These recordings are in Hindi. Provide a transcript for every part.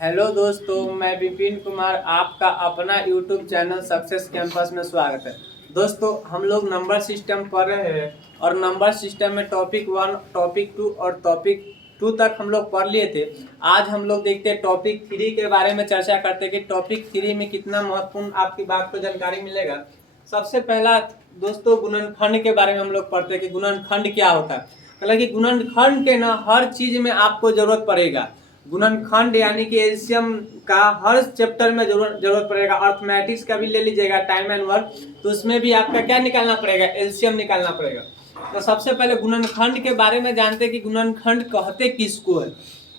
हेलो दोस्तों, मैं विपिन कुमार आपका अपना यूट्यूब चैनल सक्सेस कैंपस में स्वागत है। दोस्तों, हम लोग नंबर सिस्टम पढ़ रहे हैं और नंबर सिस्टम में टॉपिक 1, टॉपिक 2 और टॉपिक 2 तक हम लोग पढ़ लिए थे। आज हम लोग देखते हैं टॉपिक 3 के बारे में चर्चा करते हैं कि टॉपिक 3 में कितना महत्वपूर्ण आपकी बात को जानकारी मिलेगा। सबसे पहला दोस्तों गुणनखंड के बारे में हम लोग पढ़ते हैं कि गुणनखंड क्या होता है। मतलब कि गुणनखंड के ना हर चीज में आपको जरूरत पड़ेगा। गुणनखंड यानी कि एलसीएम का हर चैप्टर में जरूरत पड़ेगा। अर्थमेटिक्स का भी ले लीजिएगा टाइम एंड वर्क, तो उसमें भी आपका क्या निकालना पड़ेगा, एलसीएम निकालना पड़ेगा। तो सबसे पहले गुणनखंड के बारे में जानते हैं कि गुणनखंड कहते किसको है।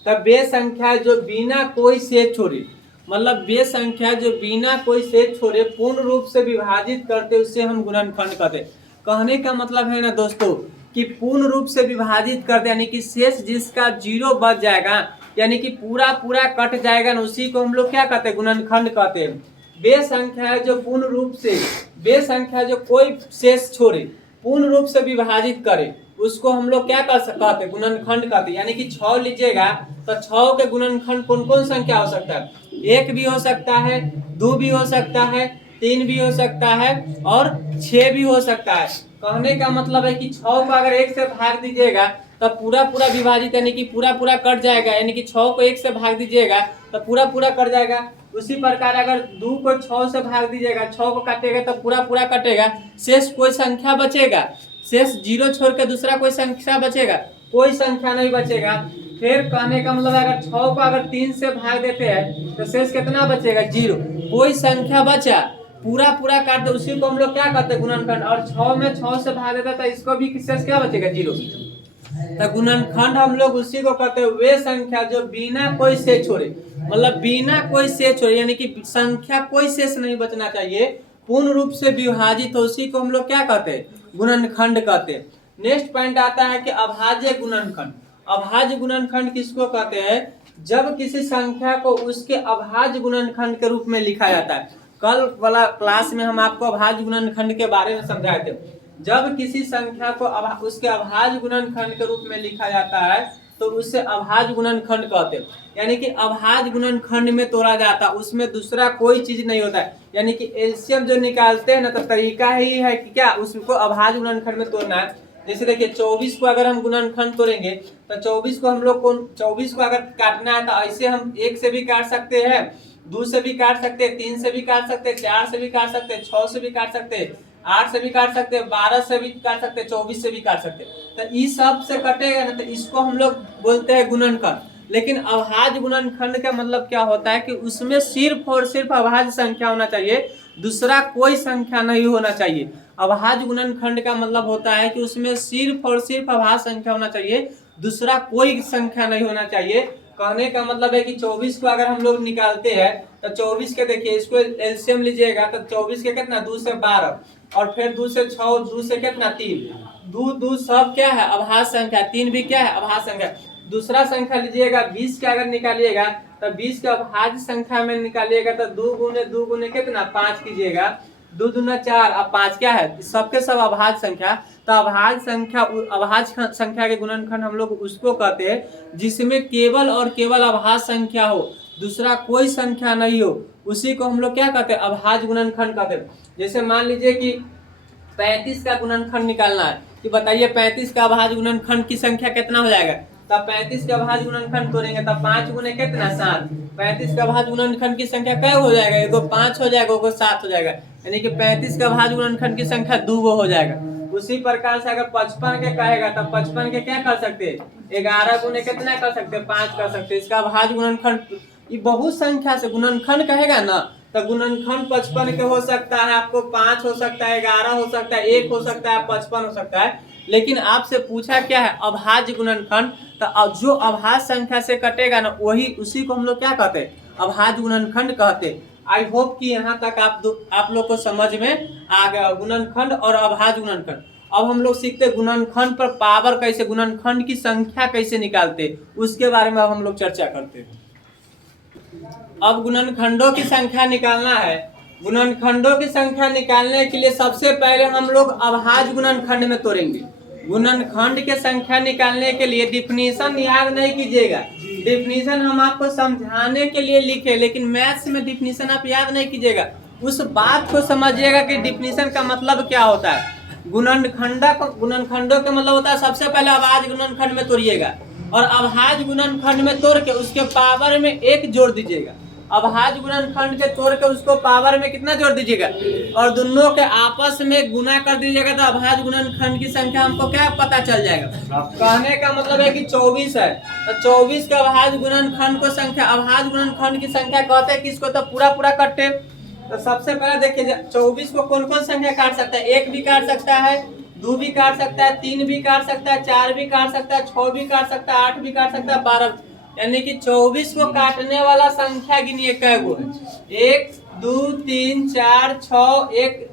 तब वे संख्या जो बिना कोई सेध छोड़े, मतलब वे संख्या जो बिना कोई सेध छोड़े पूर्ण रूप से विभाजित करते उससे हम गुणनखंड कहते। कहने का मतलब है ना दोस्तों कि पूर्ण रूप से विभाजित करते यानी कि शेष जिसका 0 बच जाएगा, यानी कि पूरा पूरा कट जाएगा ना, उसी को हम लोग क्या कहते हैं, गुणनखंड कहते हैं। वे संख्या जो पूर्ण रूप से, वे संख्या जो कोई शेष छोड़े पूर्ण रूप से विभाजित करे उसको हम लोग क्या कहते हैं, गुणनखंड कहते हैं। यानी कि 6 लीजिएगा तो 6 के गुणनखंड कौन कौन संख्या हो सकता है, 1 भी हो सकता है, 2 भी हो सकता है, 3 भी हो सकता है और 6 भी हो सकता है। कहने का मतलब है कि 6 को अगर 1 से भाग दीजिएगा तब पूरा पूरा विभाजित यानी कि पूरा पूरा कट जाएगा। यानी कि 6 को 1 से भाग दीजिएगा तो पूरा पूरा कट जाएगा। उसी प्रकार अगर 2 को 6 से भाग दीजिएगा, 6 को काटेगा तो पूरा पूरा कटेगा, शेष कोई संख्या बचेगा। शेष 0 छोड़ के दूसरा कोई संख्या बचेगा, कोई संख्या नहीं बचेगा। फिर कहने का मतलब अगर 6 को अगर 3 से भाग देते हैं तो शेष कितना बचेगा, 0। कोई संख्या बचा पूरा पूरा काट दे, उसी को हम लोग क्या कहते हैं, गुणनखंड। और 6 में 6 से भाग देता है, इसको भी शेष क्या बचेगा, 0। तो गुणनखंड हम लोग उसी को कहते हैं वे संख्या जो बिना कोई शेष छोड़े, मतलब बिना कोई शेष छोड़े यानी कि संख्या कोई शेष नहीं बचना चाहिए, पूर्ण रूप से विभाजित हो, उसी को हम लोग क्या कहते हैं, गुणनखंड कहते हैं। नेक्स्ट पॉइंट आता है कि अभाज्य गुणनखंड। अभाज्य गुणनखंड किसको कहते हैं, जब किसी संख्या को उसके अभाज्य गुणनखंड के रूप में लिखा जाता है। कल वाला क्लास में हम आपको अभाज्य गुणनखंड के बारे में समझाए थे। जब किसी संख्या को उसके अभाज्य गुणनखंड के रूप में लिखा जाता है तो उससे अभाज्य गुणनखंड कहते हैं। यानी कि अभाज्य गुणनखंड में तोड़ा जाता है, उसमें दूसरा कोई चीज नहीं होता है। यानी कि एलसीएम जो निकालते हैं ना, तो तरीका ही है कि क्या उसको अभाज्य गुणनखंड में तोड़ना है। जैसे देखिए 24 को अगर हम गुणनखंड तोड़ेंगे तो 24 को हम लोग को 24 को अगर काटना है तो ऐसे हम 1 से भी काट सकते हैं, 2 से भी काट सकते हैं, 3 से भी काट सकते हैं, 4 से भी काट सकते हैं, 6 से भी काट सकते हैं, 8 से भी काट सकते हैं, 12 से भी काट सकते हैं, 24 से भी काट सकते हैं। तो इस सब से कटेगा ना, तो इसको हम लोग बोलते हैं गुणनखंड। लेकिन अभाज्य गुणनखंड का मतलब क्या होता है कि उसमें सिर्फ और सिर्फ अभाज्य संख्या होना चाहिए, दूसरा कोई संख्या नहीं होना चाहिए। अभाज्य गुणनखंड का मतलब होता है कि उसमें सिर्फ और सिर्फ अभाज्य संख्या होना चाहिए, दूसरा कोई संख्या नहीं होना चाहिए। कहने का मतलब है कि 24 को अगर हम लोग निकालते हैं तो 24 के देखिए, इसको एलसीएम लीजिएगा तो 24 के कितना, 2 से 12 और फिर 2 से 6, 2 से कितना, 3, 2 सब क्या है, अभाज्य संख्या, 3 भी क्या है, अभाज्य संख्या। दूसरा संख्या लीजिएगा 20 के अगर निकालिएगा तो 20 के अभाज्य संख्या में निकालिएगा तो 2 गुने 2 गुने कितना, 5 कीजिएगा, 2 दूना 4 अब 5 क्या है, सबके सब अभाज्य संख्या। तो अभाज्य संख्या, अभाज्य संख्या के गुणनखंड हम लोग उसको कहते हैं जिसमें केवल और केवल अभाज्य संख्या हो, दूसरा कोई संख्या नहीं हो, उसी को हम लोग क्या कहते हैं, अभाज्य गुणनखंड कहते हैं। जैसे मान लीजिए कि 35 का गुणनखंड निकालना है कि बताइए 35 का अभाज्य गुणनखंड की संख्या कितना हो जाएगा। तब 35 का अभाज्य गुणनखंड तोड़ेंगे तब 5 गुने कितना, 7। 35 का अभाज्य गुणनखंड की संख्या क्या हो जाएगा, एगो 5 हो जाएगा, एगो 7 हो जाएगा। यानी कि 35 का अभाज्य गुणनखंड की संख्या 2 हो जाएगा। उसी प्रकार से अगर 55 के कहेगा तब 55 के क्या कर सकते हैं, 11 गुने कितना कर सकते हैं, 5 कर सकते हैं। इसका अभाज्य गुणनखंड ये बहुत संख्या से गुणनखंड कहेगा ना, तो गुणनखंड 55 के हो सकता है, आपको 5 हो सकता है, 11 हो सकता है, 1 हो सकता है, 55 हो सकता है। लेकिन आपसे पूछा क्या है, अभाज्य गुणनखंड। तो जो अभाज्य संख्या से कटेगा ना, वही उसी को हम लोग क्या कहते हैं, अभाज्य गुणनखंड कहते हैं। आई होप कि यहाँ तक आप लोग को समझ में आ गया गुणनखंड और अभाज्य गुणनखंड। अब हम लोग सीखते गुणनखंड पर पावर कैसे, गुणनखंड की संख्या कैसे निकालते, उसके बारे में अब हम लोग चर्चा करते हैं। अब गुणनखंडों की संख्या निकालना है। गुणनखंडों की संख्या निकालने के लिए सबसे पहले हम लोग अभाज्य गुणनखंड में तोड़ेंगे। गुणनखंड के संख्या निकालने के लिए डिफिनीशन याद नहीं कीजिएगा, डिफिनीशन हम आपको समझाने के लिए लिखे, लेकिन मैथ्स में डिफिनीशन आप याद नहीं कीजिएगा, उस बात को समझिएगा कि डिफिनीशन का मतलब क्या होता है। गुणनखंडों का मतलब होता है, सबसे पहले अभाज्य गुणनखंड में तोड़िएगा और अभाज्य गुणनखंड में तोड़ के उसके पावर में 1 जोड़ दीजिएगा। अभाज्य गुणनखंड के तोड़ के उसको पावर में कितना जोड़ दीजिएगा और दोनों के आपस में गुना कर दीजिएगा, तो अभाज्य गुणनखंड की संख्या हमको क्या पता चल जाएगा। कहने का मतलब है कि 24 है, तो 24 के अभाज्य गुणनखंड को संख्या, अभाज्य गुणनखंड की संख्या कहते हैं किसको, तो पूरा पूरा कटे। तो सबसे पहले देखिए 24 को कौन कौन संख्या काट सकता है, 1 भी काट सकता है, 2 भी काट सकता है, 3 भी काट सकता है, 4 भी काट सकता है, 6 भी काट सकता है, 8 भी काट सकता है, 12, यानी कि 24 को काटने वाला संख्या गिनिए कै गो है। 1 2 3 4 6,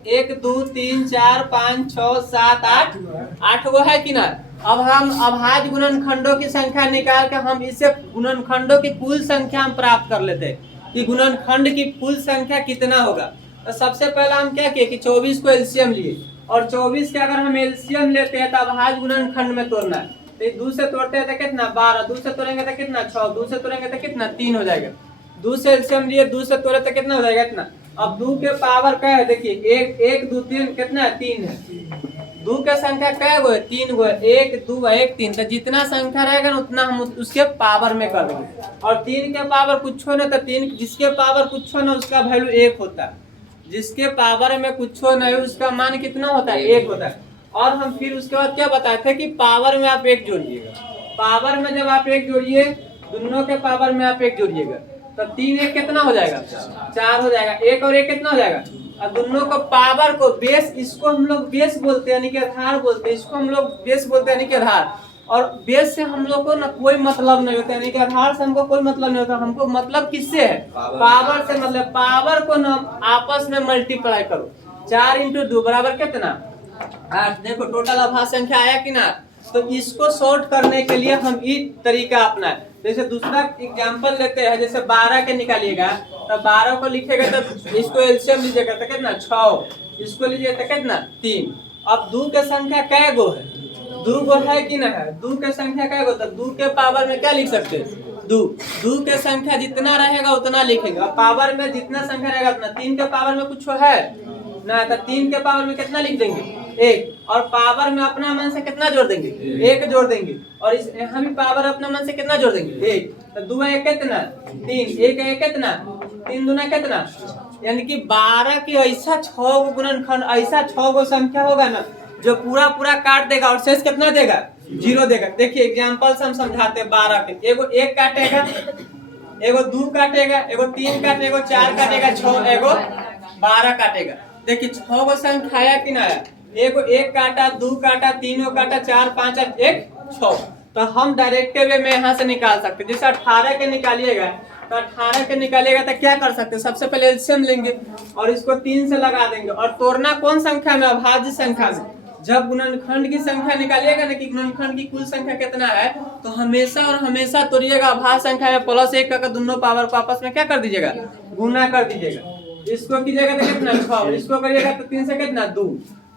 1 2 3 4 5 6 7 8 गो है कि ना। अब हम अभाज्य गुणनखंडों की संख्या निकाल के हम इससे गुणनखंडों की कुल संख्या हम प्राप्त कर लेते हैं कि गुणनखंड की कुल संख्या कितना होगा। तो सबसे पहले हम क्या किए कि 24 को एलसीएम लिए और 24 के अगर हम एलसीएम लेते हैं तो अभाज्य गुणनखंड में तोड़ना है, तो 2 से तोड़ते हैं तो कितना 12, 2 से तोड़ेंगे तो कितना 6, 2 से तोड़ेंगे तो कितना 3 हो जाएगा। 2 से एलसीएम लिए, 2 से तोड़े तो कितना हो जाएगा इतना। अब 2 के पावर क्या है, देखिए 1 2 3 कितना है 3 है। 2 के संख्या क्या गो है 3 गो है, 1 2 1 3, तो जितना संख्या रहेगा ना उतना हम उसके पावर में कर देंगे। और 3 के पावर कुछ हो ना, तो 3 जिसके पावर कुछ हो ना उसका वैल्यू 1 होता है, जिसके पावर में कुछ हो नहीं उसका मान कितना होता है 1 होता है। और हम फिर उसके बाद क्या बताए थे कि पावर में आप 1 जोड़िएगा, पावर में जब आप 1 जोड़िए, दोनों के पावर में आप 1 जोड़िएगा तो 3 1 कितना हो जाएगा 4 हो जाएगा, 1 और 1 कितना हो जाएगा। और दोनों को पावर को बेस, इसको हम लोग बेस बोलते हैं यानी कि आधार बोलते हैं, इसको हम लोग बेस बोलते हैं यानी कि आधार। और बेस से हम लोग को ना कोई मतलब नहीं होता, यानी कि आधार से हमको कोई मतलब नहीं होता, हमको मतलब किससे है पावर से। मतलब पावर को ना आपस में मल्टीप्लाई करो, 4 × 2 बराबर कितना 8। देखो टोटल अभाज्य संख्या आया कि ना। तो इसको सॉर्ट करने के लिए हम ये तरीका अपनाए। जैसे दूसरा एग्जांपल लेते हैं, जैसे 12 के निकालिएगा तो 12 को लिखेगा तो इसको एलसीएम लीजिएगा तो कितना 6, इसको लीजिए तो कितना 3। अब 2 के संख्या कै गो है, 2 गो है कि ना है। 2 के संख्या कै गो, तो 2 के पावर में क्या लिख सकते हैं 2। 2 के संख्या जितना रहेगा उतना लिखेगा, पावर में जितना संख्या रहेगा उतना। 3 के पावर में कुछ है ना, तो 3 के पावर में कितना लिख देंगे 1, और पावर में अपना मन से कितना जोड़ देंगे 1 जोड़ देंगे, और इस यहाँ भी पावर अपना मन से कितना जोड़ देंगे 1। तो 2 1 कितना 3, 1 1 कितना 3 दूना कितना, यानी कि 12 की ऐसा 6 गो गुणनखंड, ऐसा 6 गो संख्या होगा ना जो पूरा पूरा काट देगा और शेष कितना देगा 0 देगा। देखिए एग्जाम्पल से हम समझाते हैं। 12 के एगो 1 काटेगा, एगो 2 काटेगा, एगो 3 काटेगा, एगो 4 काटेगा, 6 एगो 12 काटेगा। देखिए 6 गो संख्या आया कि ना आया, एगो 1 काटा, 2 काटा, 3 काटा, 4 5 8 1 6। तो हम डायरेक्ट वे में यहाँ से निकाल सकते हैं। जैसे 18 के निकालिएगा तो 18 के निकालिएगा तो क्या कर सकते हैं, सबसे पहले एलसीएम लेंगे और इसको 3 से लगा देंगे। और तोड़ना कौन संख्या में, अभाज्य संख्या में। जब गुणनखंड की संख्या निकालिएगा ना कि गुणनखंड की कुल संख्या कितना है, तो हमेशा और हमेशा तोड़िएगा अभाज्य संख्या में +1 का दोनों पावर को आपस में क्या कर दीजिएगा गुना कर दीजिएगा। इसको कीजिएगा तो कितना 6, इसको करिएगा तो 3 से कितना 2,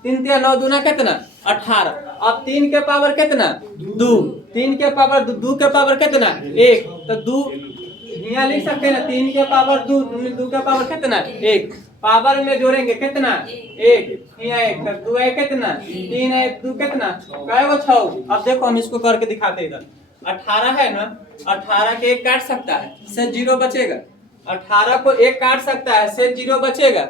3 3 9 दूना कितना 18। अब 3 के पावर कितना 2, 3 के पावर 2 के पावर कितना 1, तो 2 यहाँ लिख सकते हैं ना, 3 के पावर 2, 2 के पावर कितना 1, पावर में जोड़ेंगे कितना 1, यहाँ 1, तो 2 है कितना 3 है 2 कितना क्या वो 6। अब देखो हम इसको करके दिखाते हैं। इधर 18 है ना, 18 के 1 काट सकता है से 0 बचेगा, 18 को 1 काट सकता है से 0 बचेगा,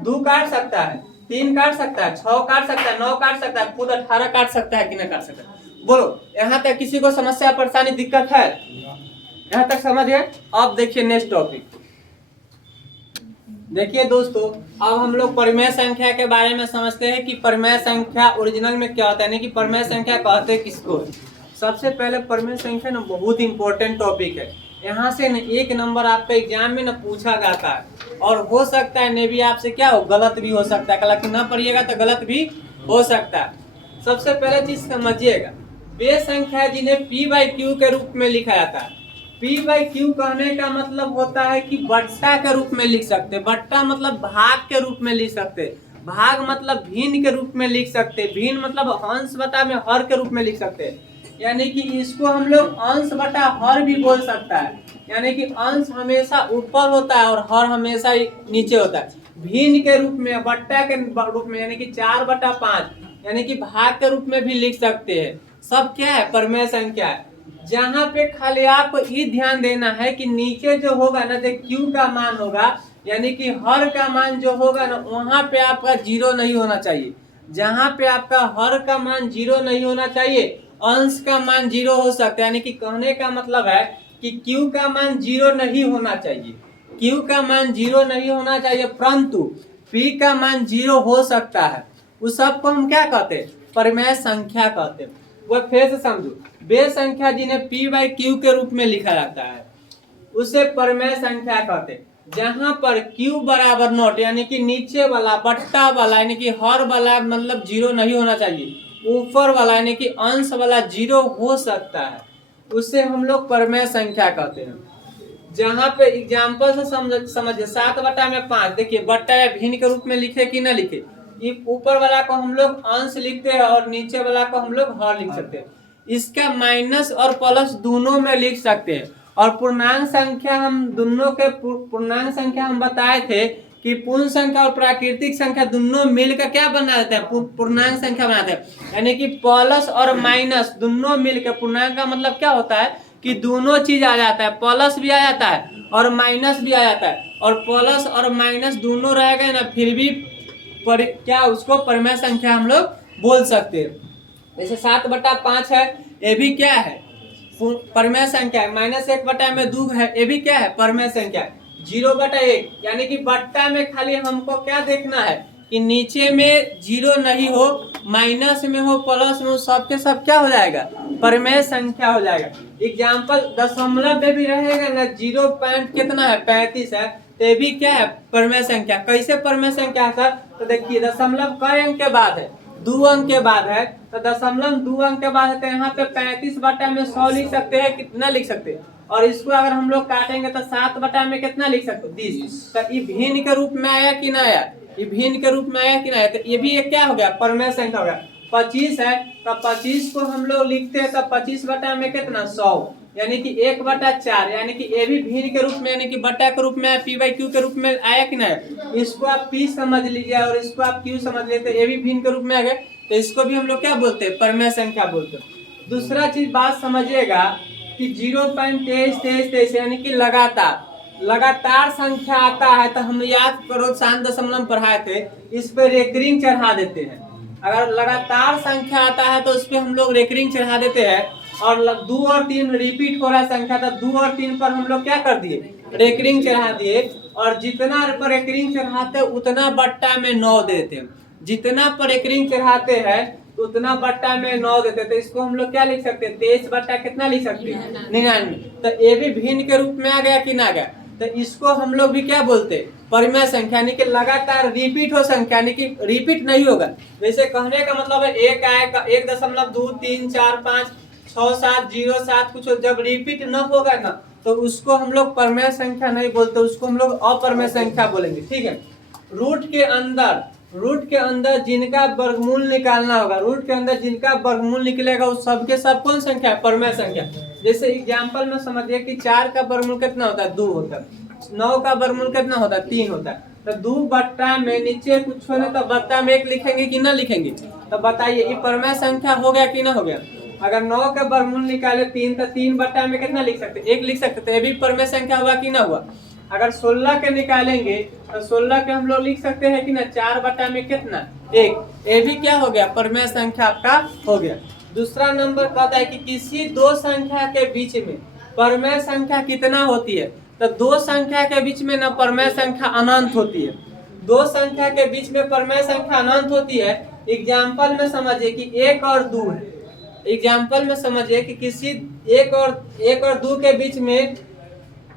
2 काट सकता है, 3 काट सकता है, 6 काट सकता है, 9 काट सकता है, खुद 18 काट सकता है कि नहीं काट सकता। बोलो यहाँ तक किसी को समस्या परेशानी दिक्कत है, यहाँ तक समझ गए। अब देखिए नेक्स्ट टॉपिक। देखिए दोस्तों अब हम लोग परिमेय संख्या के बारे में समझते हैं कि परिमेय संख्या ओरिजिनल में क्या होता है, यानी कि परिमेय संख्या कहते हैं किसको। सबसे पहले परिमेय संख्या ना बहुत इंपॉर्टेंट टॉपिक है। यहाँ से न 1 नंबर आपका एग्जाम में न पूछा जाता है, और हो सकता है ने भी आपसे क्या हो गलत भी हो सकता है, गलत ना पढ़िएगा तो गलत भी हो सकता है। सबसे पहले चीज समझिएगा, वे संख्या जिन्हें p/q के रूप में लिखा जाता है। p/q कहने का मतलब होता है कि बट्टा के रूप में लिख सकते, बट्टा मतलब भाग के रूप में लिख सकते, भाग मतलब भिन्न के रूप में लिख सकते, भिन्न मतलब हंस बटा में हर के रूप में लिख सकते। यानी कि इसको हम लोग अंश बटा हर भी बोल सकता है। यानी कि अंश हमेशा ऊपर होता है और हर हमेशा नीचे होता है। भिन्न के रूप में, बट्टा के रूप में, यानी कि 4/5, यानी कि भाग के रूप में भी लिख सकते हैं। सब क्या है? परिमेय संख्या है। जहां पे खाली आपको ये ध्यान देना है कि नीचे जो होगा ना, जो क्यू का मान होगा, यानी कि हर का मान जो होगा ना, वहां पे आपका 0 नहीं होना चाहिए। जहां पे आपका हर का मान 0 नहीं होना चाहिए, अंश का मान 0 हो सकता है। यानी कि कहने का मतलब है कि क्यू का मान 0 नहीं होना चाहिए, क्यू का मान 0 नहीं होना चाहिए, परंतु पी का मान 0 हो सकता है। उस सब को हम क्या कहते हैं? परिमेय संख्या कहते हैं। वो फिर से समझो, वे संख्या जिन्हें पी बाई क्यू के रूप में लिखा जाता है उसे परिमेय संख्या कहते हैं। जहां पर q बराबर नॉट, यानी कि नीचे वाला, बट्टा वाला, यानी कि हर वाला मतलब 0 नहीं होना चाहिए, ऊपर वाला यानी कि अंश वाला 0 हो सकता है, उसे हम लोग परिमेय संख्या कहते हैं। जहां पे एग्जाम्पल से समझिए, 7/5, देखिए बट्टा या भिन्न के रूप में लिखे कि ना लिखे, ऊपर वाला को हम लोग अंश लिखते हैं और नीचे वाला को हम लोग हर लिख सकते हैं। इसका माइनस और प्लस दोनों में लिख सकते हैं। और पूर्णांक संख्या, हम दोनों के पूर्णांक संख्या हम बताए थे कि पूर्ण संख्या और प्राकृतिक संख्या दोनों मिलकर क्या बना देते हैं? पूर्णांक संख्या बनाते हैं। यानी कि प्लस और माइनस दोनों मिलकर, पूर्णांक का मतलब क्या होता है कि दोनों चीज आ जाता है, प्लस भी आ जाता है और माइनस भी आ जाता है, और प्लस और माइनस दोनों रहेगा ना, फिर भी क्या उसको परिमेय संख्या हम लोग बोल सकते हैं। जैसे 7/5 है, ये भी क्या है? परिमेय संख्या है। -1/2 है, ये भी क्या है? परिमेय संख्या है। 0/1, यानी कि बट्टा में खाली हमको क्या देखना है कि नीचे में 0 नहीं हो, माइनस में हो, प्लस में हो, सबके सब क्या हो जाएगा? परिमेय संख्या हो जाएगा। एग्जाम्पल दशमलव में भी रहेगा ना, 0 पॉइंट कितना है? 35 है, तो ये भी क्या है? परिमेय संख्या। कैसे परिमेय संख्या है सर? तो देखिए, दशमलव कई अंक के बाद है? 2 अंक के बाद है, तो दशमलव 2 अंक के बाद है, तो यहाँ पे 35/100 लिख सकते हैं, कितना लिख सकते हैं? और इसको अगर हम लोग काटेंगे तो 7 में कितना लिख सकते हो? 20। तो ये भिन्न के रूप में आया कि ना आया? ये भिन्न के रूप में आया कि ना आया? तो ये भी एक क्या हो गया? परिमेय संख्या हो गया। 25 है, तो 25 को हम लोग लिखते हैं तो 25 में कितना? 100, यानी कि 1/4, यानी कि ये भी भिन्न के रूप में, यानी कि बट्टा के रूप में, पी बाई क्यू के रूप में आया कि ना? इसको आप पी समझ लीजिए और इसको आप क्यू समझ लेते, ये भी भिन्न के रूप में आ गए, तो इसको भी हम लोग क्या बोलते हैं? परिमेय संख्या बोलते हैं। दूसरा चीज बात समझिएगा कि 0.2323 यानी कि लगातार संख्या आता है, तो हम याद करो शांत दशमलव पढ़ाए थे, इस पे रेकरिंग चढ़ा देते हैं। अगर लगातार संख्या आता है तो उस पर हम लोग रेकरिंग चढ़ा देते हैं। और 2 और 3 रिपीट हो रहा संख्या, तो 2 और 3 पर हम लोग क्या कर दिए? रेकरिंग चढ़ा दिए। और जितना पर रेकरिंग चढ़ाते उतना बट्टा में 9 देते हैं, जितना पर रेकरिंग चढ़ाते हैं उतना बट्टा में 9 देते, तो इसको हम लोग क्या लिख सकते हैं? 23 बट्टा कितना लिख सकते हैं? 99। तो ये भी भिन्न के रूप में आ गया कि ना आ गया? तो इसको हम लोग भी क्या बोलते हैं? परिमेय संख्या, यानी कि लगातार रिपीट हो संख्या, यानी कि रिपीट नहीं होगा। वैसे कहने का मतलब है 1 आएगा, 1.2 3 4 5 6 7 0 7 कुछ, जब रिपीट न होगा ना, तो उसको हम लोग परिमेय संख्या नहीं बोलते, उसको हम लोग अपरिमेय संख्या बोलेंगे। ठीक है। रूट के अंदर जिनका वर्गमूल निकालना होगा, रूट के अंदर जिनका वर्गमूल निकलेगा उस सबके सब कौन संख्या है? परिमेय संख्या। जैसे एग्जांपल में समझिए कि 4 का वर्गमूल कितना होता है? 2 होता है। 9 का वर्गमूल कितना होता है? 3 होता है। तो 2 बट्टा में नीचे कुछ होने तो बट्टा में 1 लिखेंगे कि ना लिखेंगे? तो बताइए, ये परिमेय संख्या हो गया कि ना हो गया? अगर 9 का वर्गमूल निकाले 3, तो 3 बट्टा में कितना लिख सकते? 1 लिख सकते, तो ये भी परिमेय संख्या हुआ कि ना हुआ? अगर 16 के निकालेंगे तो 16 के हम लोग लिख सकते हैं कि ना, 4 बट्टा में कितना? 1। ये भी क्या हो गया? परिमेय संख्या आपका हो गया। दूसरा नंबर कहता है कि किसी दो संख्या के बीच में परिमेय संख्या कितना होती है? तो दो संख्या के बीच में ना परिमेय संख्या अनंत होती है। दो संख्या के बीच में परिमेय संख्या अनंत होती है। एग्जाम्पल में समझिए कि 1 और 2 है। एग्जाम्पल में समझिए कि किसी 1 और 2 के बीच में,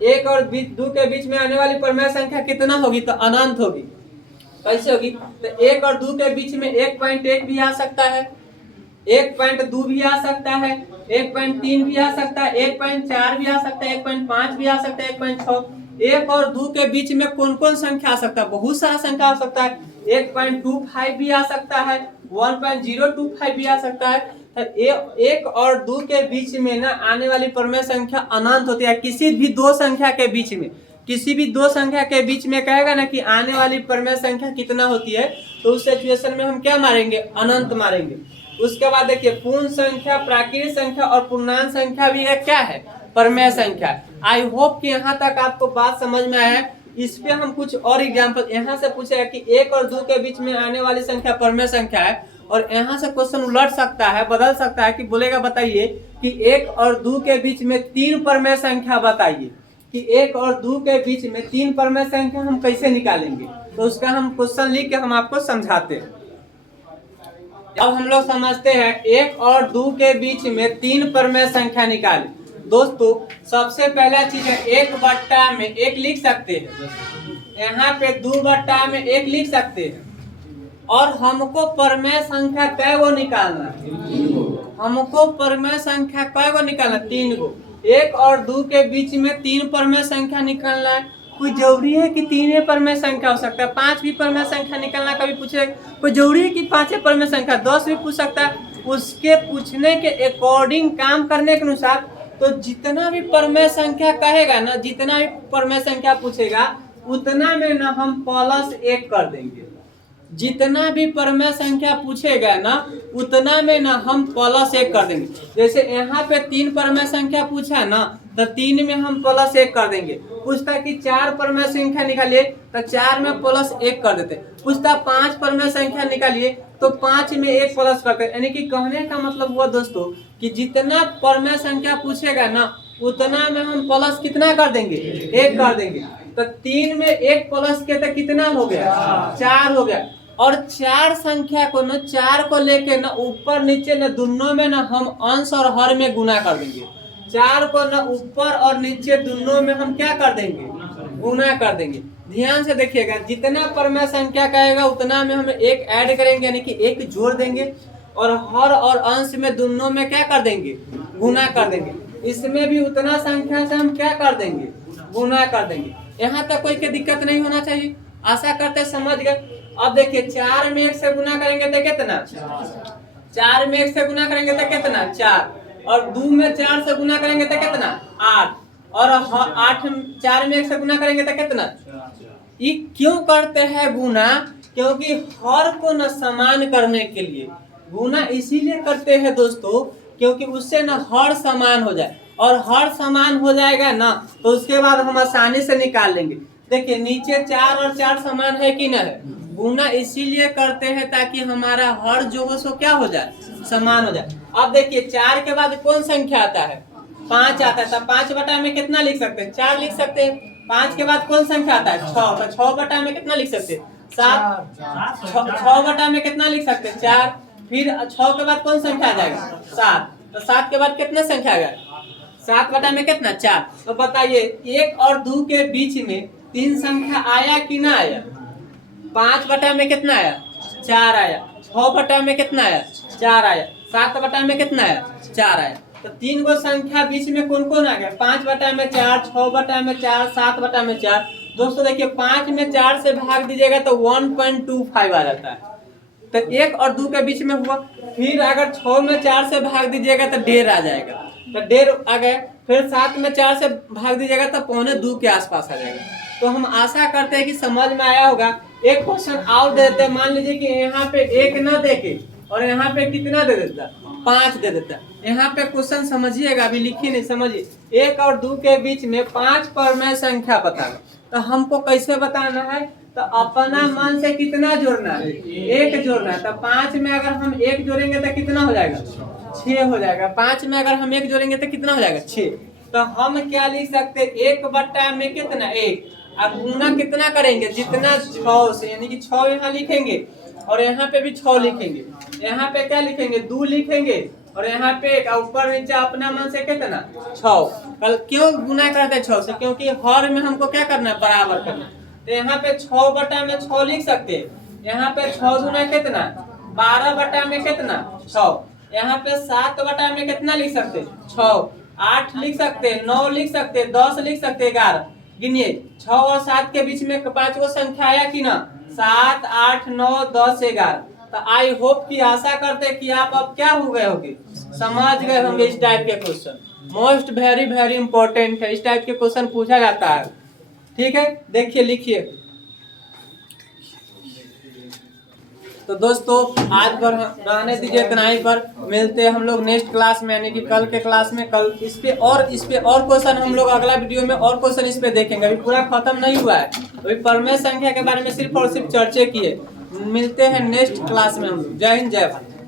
1 और 2 के बीच में आने वाली परिमेय संख्या कितना होगी? तो अनंत होगी। कैसे होगी? तो 1 और 2 के बीच में 1.1 भी आ सकता है, 1.2 भी आ सकता है, 1.3 भी आ सकता है, 1.4 भी आ सकता है, 1.5 भी आ सकता है, 1.6। 1 और 2 के बीच में कौन कौन संख्या आ सकता है? बहुत सारा संख्या आ सकता है। 1.25 भी आ सकता है, 1.025 भी आ सकता है। तो एक और दो के बीच में ना आने वाली परमेय संख्या अनंत होती है। किसी भी दो संख्या के बीच में, किसी भी दो संख्या के बीच में कहेगा ना कि आने वाली परमेय संख्या कितना होती है, तो उस सिचुएशन में हम क्या मारेंगे, अनंत मारेंगे। उसके बाद देखिए पूर्ण संख्या, प्राकृत संख्या और पूर्णांक संख्या भी एक क्या है, परमेय संख्या। आई होप कि यहाँ तक आपको बात समझ में आया है। इस पे हम कुछ और एग्जाम्पल, यहाँ से पूछेगा कि एक और दो के बीच में आने वाली संख्या परमेय संख्या है, और यहाँ से क्वेश्चन उलट सकता है, बदल सकता है कि बोलेगा बताइए कि एक और दो के बीच में तीन परमेय संख्या बताइए, कि एक और दो के बीच में तीन परमेय संख्या हम कैसे निकालेंगे। तो उसका हम क्वेश्चन लिख के हम आपको समझाते हैं। अब हम लोग समझते हैं एक और दो के बीच में तीन परमेय संख्या निकालें। दोस्तों सबसे पहला चीज है, एक बट्टा में एक लिख सकते हैं, यहाँ पे दो बट्टा में एक लिख सकते हैं, और हमको परमेय संख्या कै गो निकालना है, हमको परमेय संख्या कै गो निकालना, तीन गो। एक और दो के बीच में तीन परमेय संख्या निकालना है। कोई जरूरी है कि तीन परमेय संख्या हो सकता है, पांच भी परमेय संख्या निकालना कभी पूछे, कोई जरूरी है कि पांच परमेय संख्या, 10 भी पूछ सकता है। उसके पूछने के अकॉर्डिंग काम करने के अनुसार, तो जितना भी परमेय संख्या कहेगा ना, जितना भी परमेय संख्या पूछेगा उतना में ना हम +1 कर देंगे। जितना भी परमेय संख्या पूछेगा ना उतना में ना हम +1 कर देंगे। जैसे यहाँ पे तीन परमेय संख्या पूछा है ना, तो तीन में हम +1 कर देंगे। पूछता कि चार परमेय संख्या निकालिए, तो चार में +1 कर देते। पूछता पांच परमेय संख्या निकालिए, तो पांच में 1 प्लस करते। यानी कि कहने का मतलब हुआ दोस्तों कि जितना परमेय संख्या पूछेगा ना उतना में हम प्लस कितना कर देंगे, 1 कर देंगे। तो तीन में 1 प्लस के तो कितना हो गया, 4 हो गया। और चार संख्या को ना, चार को लेके ना ऊपर नीचे ना दोनों में ना हम अंश और हर में गुना कर देंगे। चार को ना ऊपर और नीचे दोनों में हम क्या कर देंगे, गुना कर देंगे। ध्यान से देखिएगा, जितना परमेय संख्या कहेगा उतना में हम एक ऐड करेंगे, यानी कि एक जोड़ देंगे, और हर और अंश में दोनों में क्या कर देंगे, गुना कर देंगे। इसमें भी उतना संख्या से हम क्या कर देंगे, गुना कर देंगे। यहाँ तक कोई की दिक्कत नहीं होना चाहिए, आशा करते समझ गए। अब देखिए चार में 1 से गुना करेंगे तो कितना, चार में 1 से गुना करेंगे तो कितना, 4, और दो में 4 से गुना करेंगे तो कितना, 8, और 8 4 में 1 से गुना करेंगे तो कितना। ये क्यों करते हैं गुना, क्योंकि हर को न समान करने के लिए गुना इसीलिए करते हैं दोस्तों, क्योंकि उससे न हर समान हो जाए, और हर समान हो जाएगा ना तो उसके बाद हम आसानी से निकाल लेंगे। देखिए नीचे 4 और 4 समान है कि न है, गुना इसीलिए करते हैं ताकि हमारा हर जो हो सो क्या हो जाए, समान हो जाए। अब देखिए 4 के बाद कौन संख्या आता है, 5 आता है, तब 5 बटा में कितना लिख सकते हैं, 4 लिख सकते हैं। 5 के बाद कौन संख्या आता है, 6, तो 6 बटा में कितना लिख सकते हैं, 7, 6 बटा में कितना लिख सकते हैं, 4। फिर 6 के बाद कौन संख्या आ जाएगा, 7, तो 7 के बाद कितने संख्या आ गया, 7 बटा में कितना, 4। तो बताइए एक और दो के बीच में तीन संख्या आया कि ना आया, 5 बटा में कितना आया, 4 आया। 6 बटा में कितना आया, 4 आया। 7 बटा में कितना आया, 4 आया। तो तीन गो संख्या बीच में कौन कौन आ गया, 5 बटा में 4, 6 बटा में 4, 7 बटा में 4। दोस्तों देखिए 5 में 4 से भाग दीजिएगा तो 1.25 आ जाता है, तो एक और दो के बीच में हुआ। फिर अगर 6 में 4 से भाग दीजिएगा तो 1.5 आ जाएगा, तो 1.5 आ गया। फिर 7 में 4 से भाग दीजिएगा तो 1.25 के आसपास आ जाएगा। तो हम आशा करते हैं कि समझ में आया होगा। एक क्वेश्चन और देते हैं, मान लीजिए कि यहाँ पे 1 न देके और यहाँ पे कितना दे देता, 5 दे देता। यहाँ पे क्वेश्चन समझिएगा, अभी लिखिए नहीं, समझिए। 1 और 2 के बीच में 5 परमेय संख्या बताना, तो हमको कैसे बताना है, तो अपना मन से कितना जोड़ना है, 1 जोड़ना है। तो 5 में अगर हम 1 जोड़ेंगे तो कितना हो जाएगा, 6 हो जाएगा। 5 में अगर हम 1 जोड़ेंगे तो कितना हो जाएगा, 6। तो हम क्या लिख सकते हैं, 1 बटा में कितना, 1। अब गुना कितना करेंगे, जितना 6 से, यानी कि 6 यहाँ लिखेंगे और यहाँ पे भी 6 लिखेंगे। यहाँ पे क्या लिखेंगे, 2 लिखेंगे, और यहाँ पे ऊपर नीचे अपना मन से कितना, 6। कल क्यों गुना करते हैं 6 से, क्योंकि हर में हमको क्या करना है, बराबर करना है। तो यहाँ पे 6 बटा में 6 लिख सकते हैं। यहाँ पे 6 गुना कितना, 12 बटा में कितना, 6। यहाँ पे 7 बटा में कितना लिख सकते हैं, 6। 8 लिख सकते हैं, 9 लिख सकते हैं, 10 लिख सकते हैं, 11। गिनिए 6 और 7 के बीच में 5 गो संख्या आया कि ना, 7, 8, 9, 10, 11। तो आई होप कि आशा करते हैं कि आप अब क्या हो गए होंगे, समझ गए होंगे इस टाइप के question. Most very very important है, इस टाइप के क्वेश्चन पूछा जाता है। ठीक है, देखिए लिखिए। तो दोस्तों आज पर रहने दीजिए, इतना ही पर मिलते हैं हम लोग नेक्स्ट क्लास में, यानी कि कल के क्लास में। कल इस पे और क्वेश्चन हम लोग अगला वीडियो में और क्वेश्चन इस पे देखेंगे। अभी पूरा खत्म नहीं हुआ है, अभी परमेय संख्या के बारे में सिर्फ और सिर्फ चर्चा किए। मिलते हैं नेक्स्ट क्लास में हम लोग। जय हिंद, जय भारत।